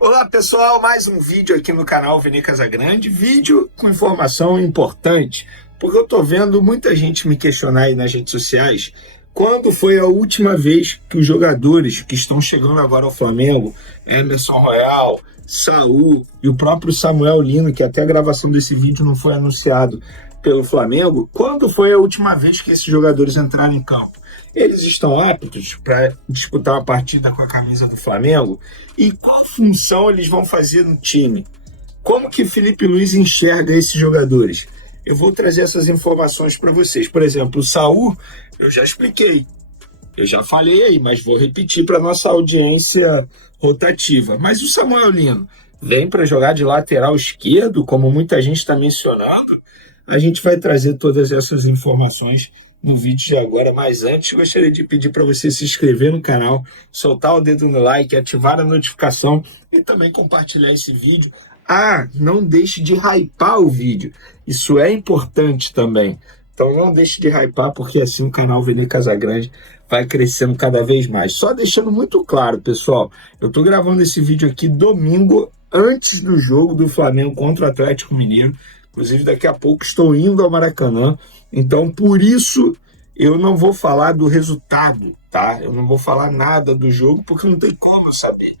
Olá pessoal, mais um vídeo aqui no canal Vini Casagrande, vídeo com informação importante, porque eu tô vendo muita gente me questionar aí nas redes sociais quando foi a última vez que os jogadores que estão chegando agora ao Flamengo, Emerson Royal, Saul e o próprio Samuel Lino, que até a gravação desse vídeo não foi anunciado pelo Flamengo, quando foi a última vez que esses jogadores entraram em campo? Eles estão aptos para disputar uma partida com a camisa do Flamengo? E qual função eles vão fazer no time? Como que Felipe Luiz enxerga esses jogadores? Eu vou trazer essas informações para vocês. Por exemplo, o Saul, eu já expliquei. Eu já falei aí, mas vou repetir para nossa audiência rotativa. Mas o Samuel Lino vem para jogar de lateral esquerdo, como muita gente está mencionando? A gente vai trazer todas essas informações no vídeo de agora, mas antes gostaria de pedir para você se inscrever no canal, soltar o dedo no like, ativar a notificação e também compartilhar esse vídeo. Não deixe de hypar o vídeo, isso é importante também. Então não deixe de hypar, porque assim o canal Vini Casagrande vai crescendo cada vez mais. Só deixando muito claro, pessoal, eu estou gravando esse vídeo aqui domingo, antes do jogo do Flamengo contra o Atlético Mineiro. Inclusive, daqui a pouco estou indo ao Maracanã. Então, por isso, eu não vou falar do resultado, tá? Eu não vou falar nada do jogo, porque não tem como saber.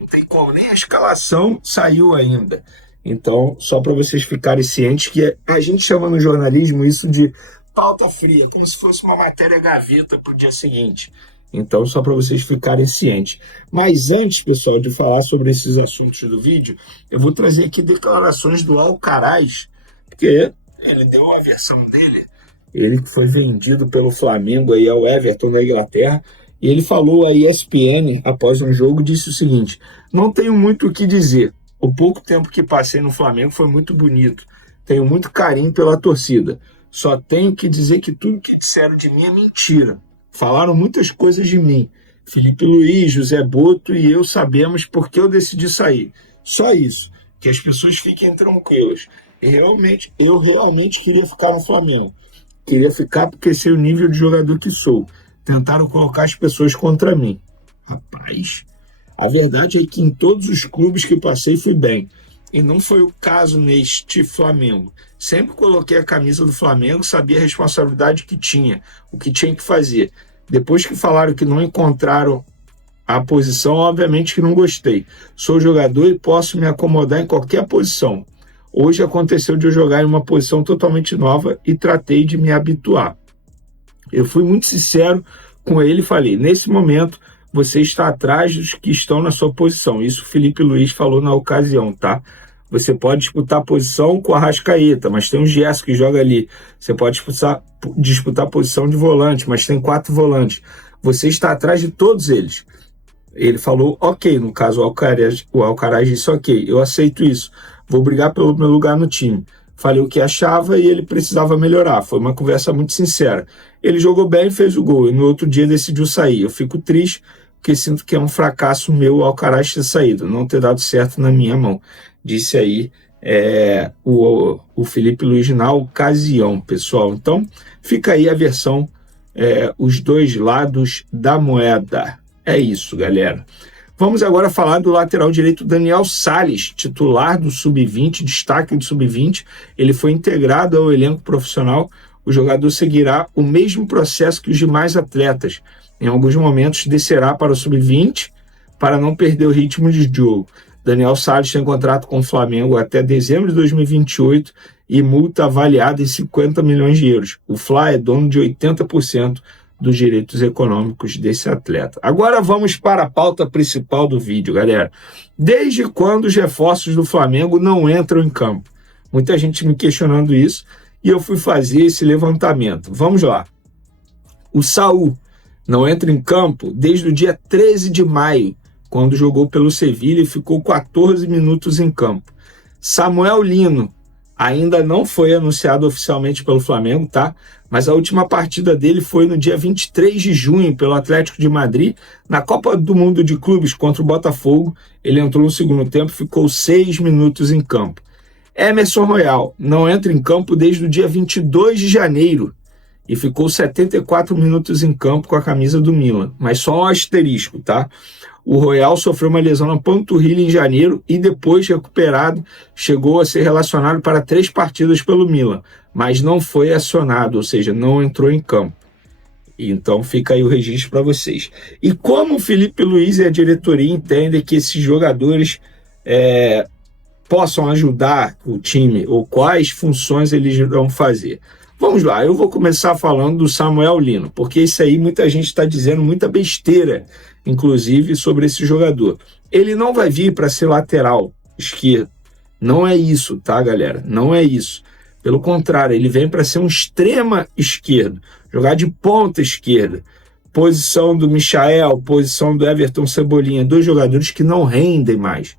Não tem como, nem a escalação saiu ainda. Então, só para vocês ficarem cientes que a gente chama no jornalismo isso de pauta fria, como se fosse uma matéria gaveta para o dia seguinte. Então, só para vocês ficarem cientes. Mas antes, pessoal, de falar sobre esses assuntos do vídeo, eu vou trazer aqui declarações do Alcaraz, porque ele deu a versão dele, ele que foi vendido pelo Flamengo aí ao Everton da Inglaterra, e ele falou à ESPN, após um jogo, disse o seguinte: não tenho muito o que dizer, o pouco tempo que passei no Flamengo foi muito bonito, tenho muito carinho pela torcida, só tenho que dizer que tudo que disseram de mim é mentira, falaram muitas coisas de mim, Felipe Luiz, José Boto e eu sabemos porque eu decidi sair, só isso, que as pessoas fiquem tranquilas. Eu realmente queria ficar no Flamengo. Queria ficar porque sei o nível de jogador que sou. Tentaram colocar as pessoas contra mim. Rapaz, a verdade é que em todos os clubes que passei fui bem. E não foi o caso neste Flamengo. Sempre coloquei a camisa do Flamengo, sabia a responsabilidade que tinha, o que tinha que fazer. Depois que falaram que não encontraram a posição, obviamente que não gostei. Sou jogador e posso me acomodar em qualquer posição. Hoje aconteceu de eu jogar em uma posição totalmente nova e tratei de me habituar. Eu fui muito sincero com ele e falei: nesse momento você está atrás dos que estão na sua posição. Isso o Felipe Luiz falou na ocasião, tá? Você pode disputar a posição com a Arrascaeta, mas tem um Gerson que joga ali. Você pode disputar a posição de volante, mas tem 4 volantes. Você está atrás de todos eles. Ele falou ok, no caso o Alcaraz disse ok, eu aceito isso. Vou brigar pelo meu lugar no time. Falei o que achava e ele precisava melhorar. Foi uma conversa muito sincera. Ele jogou bem e fez o gol. E no outro dia decidiu sair. Eu fico triste porque sinto que é um fracasso meu o Alcaraz ter saído. Não ter dado certo na minha mão. Disse aí o Felipe Luiz na ocasião, pessoal. Então, fica aí a versão, os dois lados da moeda. É isso, galera. Vamos agora falar do lateral direito Daniel Sales, titular do Sub-20, destaque do Sub-20. Ele foi integrado ao elenco profissional. O jogador seguirá o mesmo processo que os demais atletas. Em alguns momentos descerá para o Sub-20 para não perder o ritmo de jogo. Daniel Sales tem contrato com o Flamengo até dezembro de 2028 e multa avaliada em 50 milhões de euros. O Fla é dono de 80% dos direitos econômicos desse atleta. Agora vamos para a pauta principal do vídeo, galera. Desde quando os reforços do Flamengo não entram em campo? Muita gente me questionando isso e eu fui fazer esse levantamento. Vamos lá. O Saul não entra em campo desde o dia 13 de maio, quando jogou pelo Sevilha e ficou 14 minutos em campo. Samuel Lino ainda não foi anunciado oficialmente pelo Flamengo, tá? Mas a última partida dele foi no dia 23 de junho pelo Atlético de Madrid, na Copa do Mundo de Clubes contra o Botafogo. Ele entrou no segundo tempo e ficou 6 minutos em campo. Emerson Royal não entra em campo desde o dia 22 de janeiro e ficou 74 minutos em campo com a camisa do Milan, mas só um asterisco, tá? O Royal sofreu uma lesão na panturrilha em janeiro e depois recuperado, chegou a ser relacionado para 3 partidas pelo Milan, mas não foi acionado, ou seja, não entrou em campo. Então fica aí o registro para vocês. E como o Filipe Luís e a diretoria entendem que esses jogadores possam ajudar o time, ou quais funções eles vão fazer? Vamos lá, eu vou começar falando do Samuel Lino, porque isso aí muita gente está dizendo muita besteira, inclusive, sobre esse jogador. Ele não vai vir para ser lateral esquerdo. Não é isso, tá, galera? Não é isso. Pelo contrário, ele vem para ser um extrema esquerdo, jogar de ponta esquerda. Posição do Michael, posição do Everton Cebolinha, 2 jogadores que não rendem mais.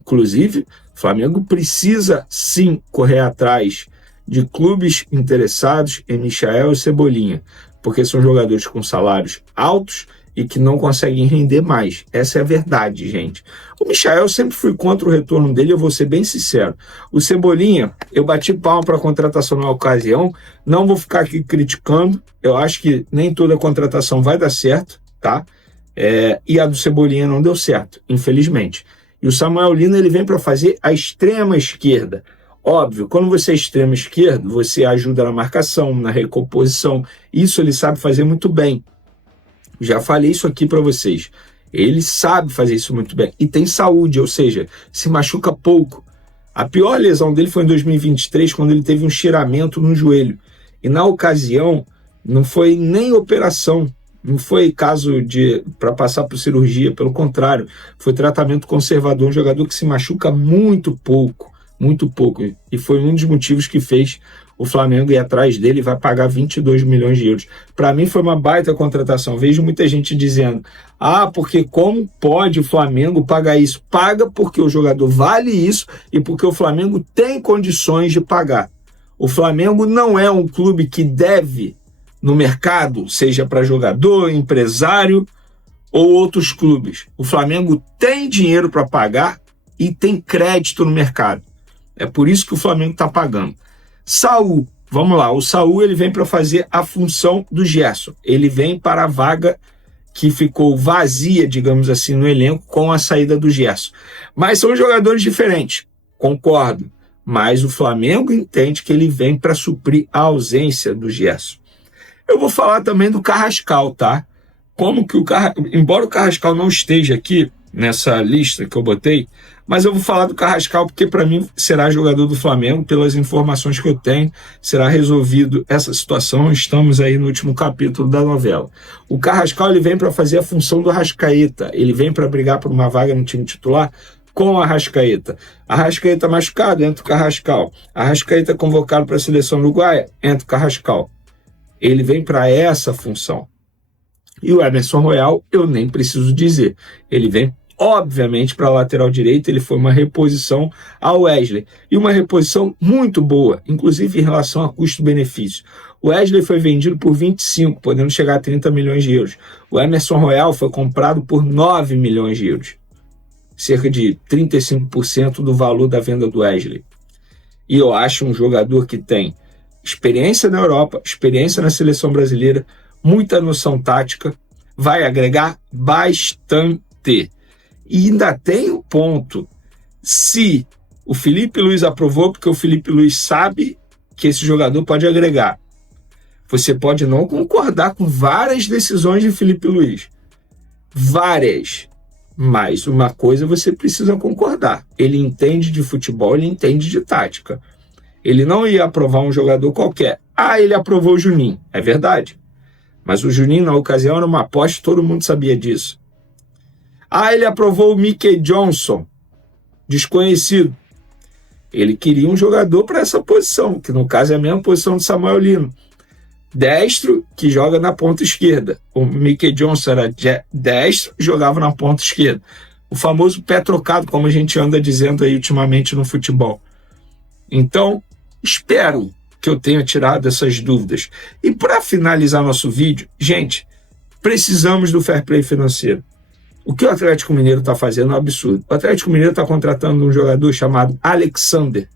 Inclusive, o Flamengo precisa sim correr atrás de clubes interessados em Michael e Cebolinha, porque são jogadores com salários altos e que não conseguem render mais. Essa é a verdade, gente. O Michael, sempre fui contra o retorno dele, eu vou ser bem sincero. O Cebolinha, eu bati palma para a contratação na ocasião, não vou ficar aqui criticando, eu acho que nem toda contratação vai dar certo, tá? E a do Cebolinha não deu certo, infelizmente. E o Samuel Lino, ele vem para fazer a extrema esquerda. Óbvio, quando você é extremo esquerdo, você ajuda na marcação, na recomposição. Isso ele sabe fazer muito bem. Já falei isso aqui para vocês. Ele sabe fazer isso muito bem. E tem saúde, ou seja, se machuca pouco. A pior lesão dele foi em 2023, quando ele teve um estiramento no joelho. E na ocasião, não foi nem operação. Não foi caso para passar por cirurgia. Pelo contrário, foi tratamento conservador. Um jogador que se machuca muito pouco. Muito pouco. E foi um dos motivos que fez o Flamengo ir atrás dele e vai pagar 22 milhões de euros. Para mim foi uma baita contratação. Vejo muita gente dizendo, porque como pode o Flamengo pagar isso? Paga porque o jogador vale isso e porque o Flamengo tem condições de pagar. O Flamengo não é um clube que deve no mercado, seja para jogador, empresário ou outros clubes. O Flamengo tem dinheiro para pagar e tem crédito no mercado. É por isso que o Flamengo está pagando. Saul, vamos lá, o Saul ele vem para fazer a função do Gerson. Ele vem para a vaga que ficou vazia, digamos assim, no elenco com a saída do Gerson. Mas são jogadores diferentes, concordo. Mas o Flamengo entende que ele vem para suprir a ausência do Gerson. Eu vou falar também do Carrascal, tá? Embora o Carrascal não esteja aqui nessa lista que eu botei, mas eu vou falar do Carrascal porque para mim será jogador do Flamengo, pelas informações que eu tenho, será resolvido essa situação. Estamos aí no último capítulo da novela. O Carrascal ele vem para fazer a função do Arrascaeta, ele vem para brigar por uma vaga no time titular com o Arrascaeta. Arrascaeta machucado, entra o Carrascal. Arrascaeta convocado para a seleção uruguaia, entra o Carrascal. Ele vem para essa função. E o Emerson Royal, eu nem preciso dizer, ele vem obviamente para a lateral direita. Ele foi uma reposição ao Wesley, e uma reposição muito boa, inclusive em relação a custo-benefício. O Wesley foi vendido por 25, podendo chegar a 30 milhões de euros. O Emerson Royal foi comprado por 9 milhões de euros, cerca de 35% do valor da venda do Wesley. E eu acho um jogador que tem experiência na Europa, experiência na seleção brasileira, muita noção tática, vai agregar bastante. E ainda tem um ponto, se o Filipe Luís aprovou, porque o Filipe Luís sabe que esse jogador pode agregar. Você pode não concordar com várias decisões de Filipe Luís, várias, mas uma coisa você precisa concordar: ele entende de futebol, ele entende de tática. Ele não ia aprovar um jogador qualquer. Ele aprovou o Juninho, é verdade, mas o Juninho na ocasião era uma aposta, todo mundo sabia disso. Ele aprovou o Mickey Johnson, desconhecido. Ele queria um jogador para essa posição, que no caso é a mesma posição do Samuel Lino. Destro, que joga na ponta esquerda. O Mickey Johnson era destro, jogava na ponta esquerda. O famoso pé trocado, como a gente anda dizendo aí ultimamente no futebol. Então, espero que eu tenha tirado essas dúvidas. E para finalizar nosso vídeo, gente, precisamos do fair play financeiro. O que o Atlético Mineiro está fazendo é um absurdo. O Atlético Mineiro está contratando um jogador chamado Alexander,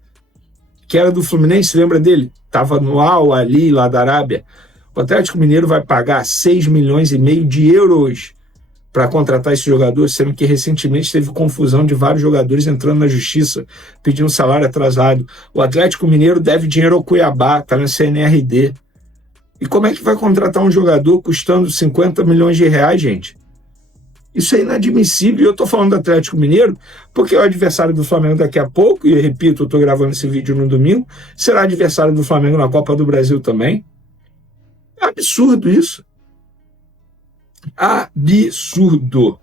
que era do Fluminense, lembra dele? Estava no Al Ali, lá da Arábia. O Atlético Mineiro vai pagar 6,5 milhões de euros para contratar esse jogador, sendo que recentemente teve confusão de vários jogadores entrando na justiça, pedindo salário atrasado. O Atlético Mineiro deve dinheiro ao Cuiabá, está na CNRD. E como é que vai contratar um jogador custando 50 milhões de reais, gente? Isso é inadmissível. E eu estou falando do Atlético Mineiro porque é o adversário do Flamengo daqui a pouco, e eu repito, eu estou gravando esse vídeo no domingo, será adversário do Flamengo na Copa do Brasil também. É absurdo isso. Absurdo.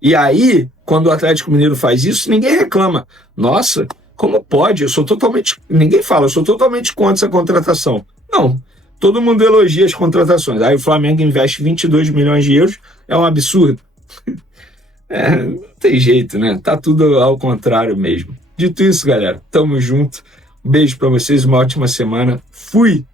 E aí, quando o Atlético Mineiro faz isso, ninguém reclama. Nossa, como pode? Ninguém fala, eu sou totalmente contra essa contratação. Não. Todo mundo elogia as contratações. Aí o Flamengo investe 22 milhões de euros, é um absurdo. Não tem jeito, né? Tá tudo ao contrário mesmo. Dito isso, galera, tamo junto. Um beijo pra vocês, uma ótima semana. Fui!